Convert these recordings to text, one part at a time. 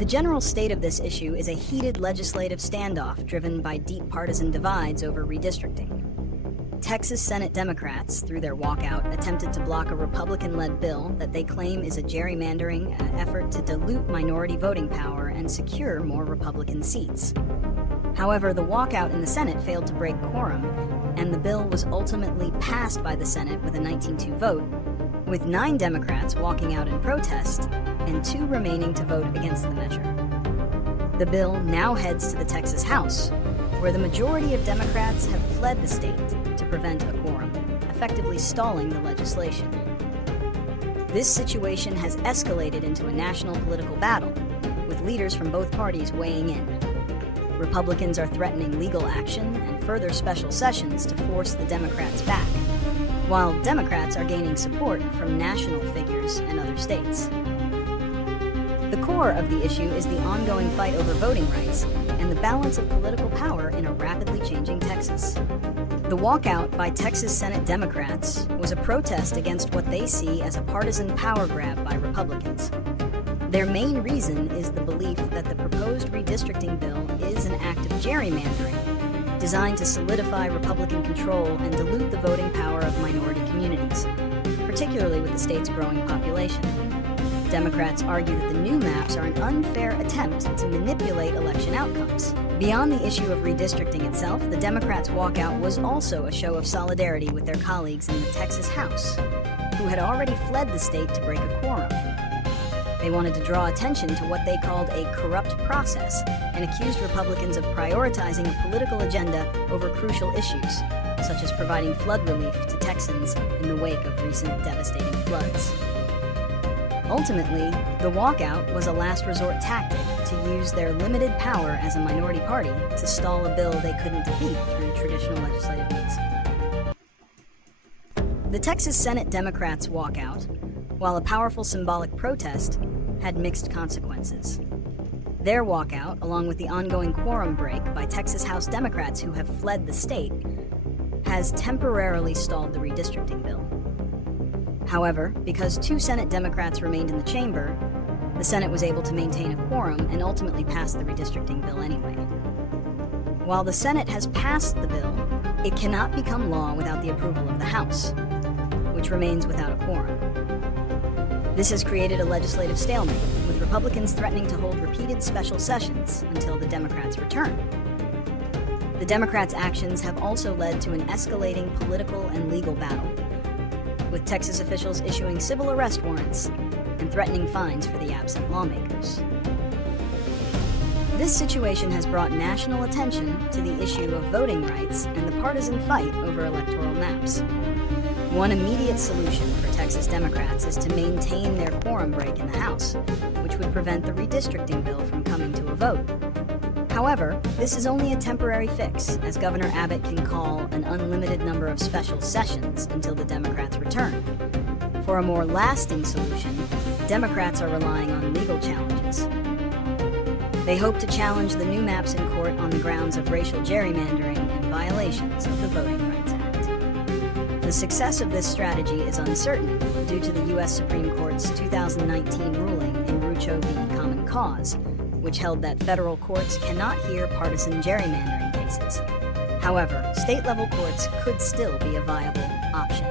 The general state of this issue is a heated legislative standoff driven by deep partisan divides over redistricting. Texas Senate Democrats, through their walkout, attempted to block a Republican-led bill that they claim is a gerrymandering effort to dilute minority voting power and secure more Republican seats. However, the walkout in the Senate failed to break quorum, and the bill was ultimately passed by the Senate with a 19-2 vote, with 9 Democrats walking out in protest and 2 remaining to vote against the measure. The bill now heads to the Texas House, where the majority of Democrats have fled the state to prevent a quorum, effectively stalling the legislation. This situation has escalated into a national political battle, with leaders from both parties weighing in. Republicans are threatening legal action and further special sessions to force the Democrats back, while Democrats are gaining support from national figures and other states. The core of the issue is the ongoing fight over voting rights and the balance of political power in a rapidly changing Texas. The walkout by Texas Senate Democrats was a protest against what they see as a partisan power grab by Republicans. Their main reason is the belief that the proposed redistricting bill is an act of gerrymandering, designed to solidify Republican control and dilute the voting power of minority communities, particularly with the state's growing population. Democrats argue that the new maps are an unfair attempt to manipulate election outcomes. Beyond the issue of redistricting itself, the Democrats' walkout was also a show of solidarity with their colleagues in the Texas House, who had already fled the state to break a quorum. They wanted to draw attention to what they called a corrupt process and accused Republicans of prioritizing a political agenda over crucial issues, such as providing flood relief to Texans in the wake of recent devastating floods. Ultimately, the walkout was a last resort tactic to use their limited power as a minority party to stall a bill they couldn't defeat through traditional legislative means. The Texas Senate Democrats' walkout, while a powerful symbolic protest, had mixed consequences. Their walkout, along with the ongoing quorum break by Texas House Democrats who have fled the state, has temporarily stalled the redistricting bill. However, because 2 Senate Democrats remained in the chamber, the Senate was able to maintain a quorum and ultimately pass the redistricting bill anyway. While the Senate has passed the bill, it cannot become law without the approval of the House, which remains without a quorum. This has created a legislative stalemate, with Republicans threatening to hold repeated special sessions until the Democrats return. The Democrats' actions have also led to an escalating political and legal battle, with Texas officials issuing civil arrest warrants and threatening fines for the absent lawmakers. This situation has brought national attention to the issue of voting rights and the partisan fight over electoral maps. One immediate solution for Texas Democrats is to maintain their quorum break in the House, which would prevent the redistricting bill from coming to a vote. However, this is only a temporary fix, as Governor Abbott can call an unlimited number of special sessions until the Democrats return. For a more lasting solution, Democrats are relying on legal challenges. They hope to challenge the new maps in court on the grounds of racial gerrymandering and violations of the Voting Rights Act. The success of this strategy is uncertain due to the U.S. Supreme Court's 2019 ruling in Rucho v. Common Cause, which held that federal courts cannot hear partisan gerrymandering cases. However, state-level courts could still be a viable option.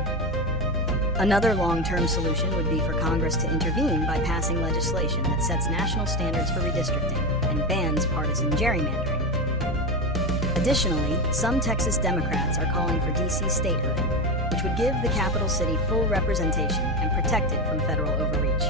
Another long-term solution would be for Congress to intervene by passing legislation that sets national standards for redistricting and bans partisan gerrymandering. Additionally, some Texas Democrats are calling for D.C. statehood, which would give the capital city full representation and protect it from federal overreach.